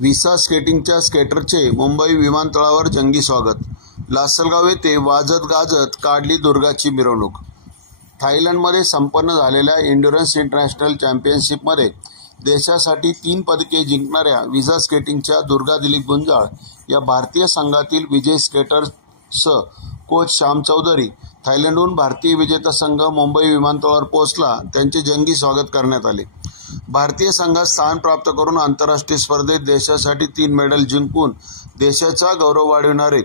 Visa स्केटिंगच्या स्केटरचे Mumbai विमानतळावर जंगी स्वागत. लासलगाव येथे वाजत गाजत काढली दुर्गाची मिरवणूक. थायलंडमध्ये संपन्न झालेल्या इंडुरन्स इंटरनॅशनल चॅम्पियनशिपमध्ये देशासाठी तीन पदके जिंकणाऱ्या व्हिसा स्केटिंगच्या दुर्गा दिलीप गुंजाळ या भारतीय संघातील विजय स्केटर्स कोच श्याम चौधरी थायलंडहून भारतीय विजेता संघ मुंबई विमानतळावर पोहोचला त्यांचे जंगी स्वागत करण्यात आले. भारतीय संघात स्थान प्राप्त करून आंतरराष्ट्रीय स्पर्धेत देशासाठी तीन मेडल जिंकून देशाचा गौरव वाढविणारे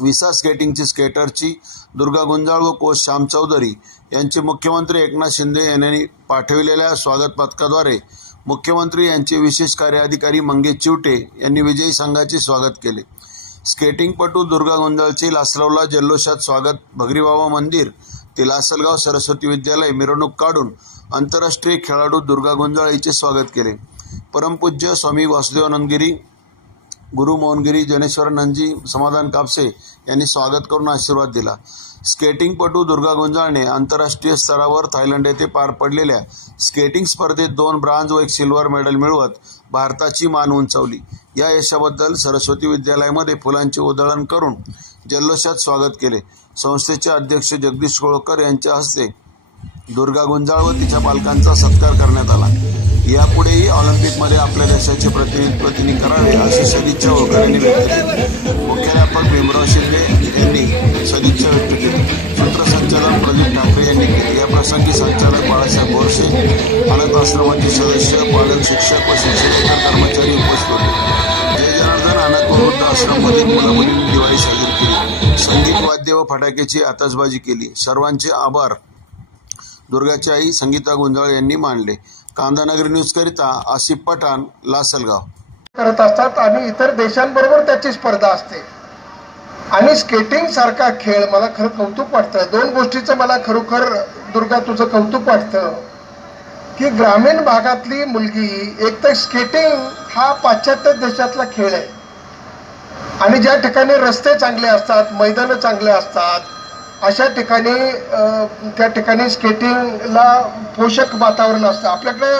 विसा स्केटिंगची स्केटरची दुर्गा गुंजाळ व कोच श्याम चौधरी यांचे मुख्यमंत्री एकनाथ शिंदे यांनी पाठविलेल्या स्वागत पथकाद्वारे मुख्यमंत्री यांचे विशेष कार्याधिकारी मंगेश चिवटे यांनी विजयी संघाचे स्वागत केले. स्केटिंगपटू दुर्गा गुंजाळचे लासलवला जल्लोषात स्वागत भगरीबाबा मंदिर ते लासलगाव सरस्वती विद्यालय मिरवणूक काढून आंतरराष्ट्रीय खेळाडू दुर्गा गुंजाळ हिचे स्वागत केले. परमपूज्य स्वामी वासुदेवानंदगिरी गुरु मोहनगिरी जनेश्वर नंदजी समाधान कापसे यांनी स्वागत करून आशीर्वाद दिला. स्केटिंगपटू दुर्गा गुंजाळने आंतरराष्ट्रीय स्तरावर थायलंड येथे पार पडलेल्या स्केटिंग स्पर्धेत दोन ब्रांज व एक सिल्वर मेडल मिळवत भारताची मान उंचावली. या यशाबद्दल सरस्वती विद्यालयामध्ये फुलांचे उधळण करून जल्लोषात स्वागत केले. संस्थेचे अध्यक्ष जगदीश कोळकर यांच्या हस्ते दुर्गा गुंजाळ व तिच्या पालकांचा सत्कार करण्यात आला. यापुढेही ऑलिम्पिकमध्ये आपल्या देशाचे प्रतिनिधित्व करावे अशी सदिच्छा होळकर यांनी व्यक्त केली. मुख्याध्यापक भीमराव शिंदे यांनी सदिच्छा व्यक्त केली. सूत्रसंचालन प्रदीप ठाकरे यांनी केले. या प्रसंगी संचालक बाळासाहेब बोरसे अनाथ आश्रमाचे सदस्य पालक शिक्षक व शिक्षकेतर कर्मचारी उपस्थित होते. अनाथ व वृद्ध दिवाळी साजरी केली. संगीत वाद्य व फटाक्याची आतषबाजी केली. सर्वांचे आभार. दुर्गाची आई संगीता गुंजाळ यांनी मानले कांदानगरी न्यूजकरिता आसिफ पठाण लासलगाव. करत असतात आणि इतर देशांबरोबर त्याची स्पर्धा असते. आणि स्केटिंग सारखा खेळ मला खरं कौतुक वाटतं. दोन गोष्टीचं मला खरोखर दुर्गा तुझं कौतुक वाटतं. की ग्रामीण भागातली मुलगी एक तर स्केटिंग हा पाश्चात्य देशातला खेळ आहे. आणि ज्या ठिकाणी रस्ते चांगले असतात मैदानं चांगले असतात अशा ठिकाणी त्या ठिकाणी स्केटिंगला पोषक वातावरण असतं. आपल्याकडं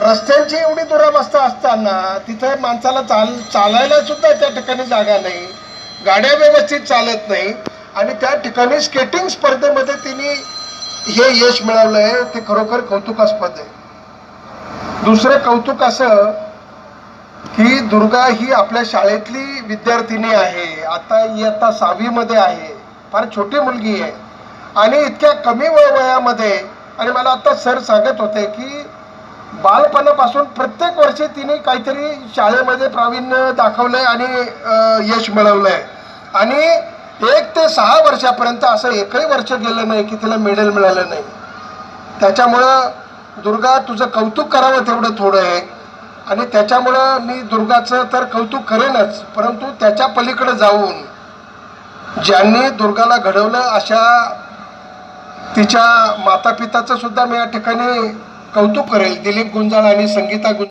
रस्त्यांची एवढी दुरावस्था असताना तिथं माणसाला चाल चालायला सुद्धा त्या ठिकाणी जागा नाही गाड्या व्यवस्थित चालत नाही आणि त्या ठिकाणी स्केटिंग स्पर्धेमध्ये तिने हे यश मिळवलं आहे ते खरोखर कौतुकास्पद आहे. दुसरं कौतुक असं की दुर्गा ही आपल्या शाळेतली विद्यार्थिनी आहे. आता इयत्ता सहावीमध्ये आहे. फार छोटी मुलगी आहे. आणि इतक्या कमी वय वयामध्ये आणि मला आता सर सांगत होते की बालपणापासून प्रत्येक वर्षी तिने काहीतरी शाळेमध्ये प्रावीण्य दाखवलंय आणि यश मिळवलंय. आणि एक ते सहा वर्षापर्यंत असं एकही वर्ष गेलं नाही की तिला मेडल मिळालं नाही. त्याच्यामुळं दुर्गा तुझं कौतुक करावं तेवढं थोडं आहे. आणि त्याच्यामुळं मी दुर्गाचं तर कौतुक करेनच परंतु त्याच्या पलीकडे जाऊन ज्यांनी दुर्गाला घडवलं अशा तिच्या माता पिताचं सुद्धा मी या ठिकाणी कौतुक करेल. दिलीप गुंजाळ आणि संगीता गुंजाळ.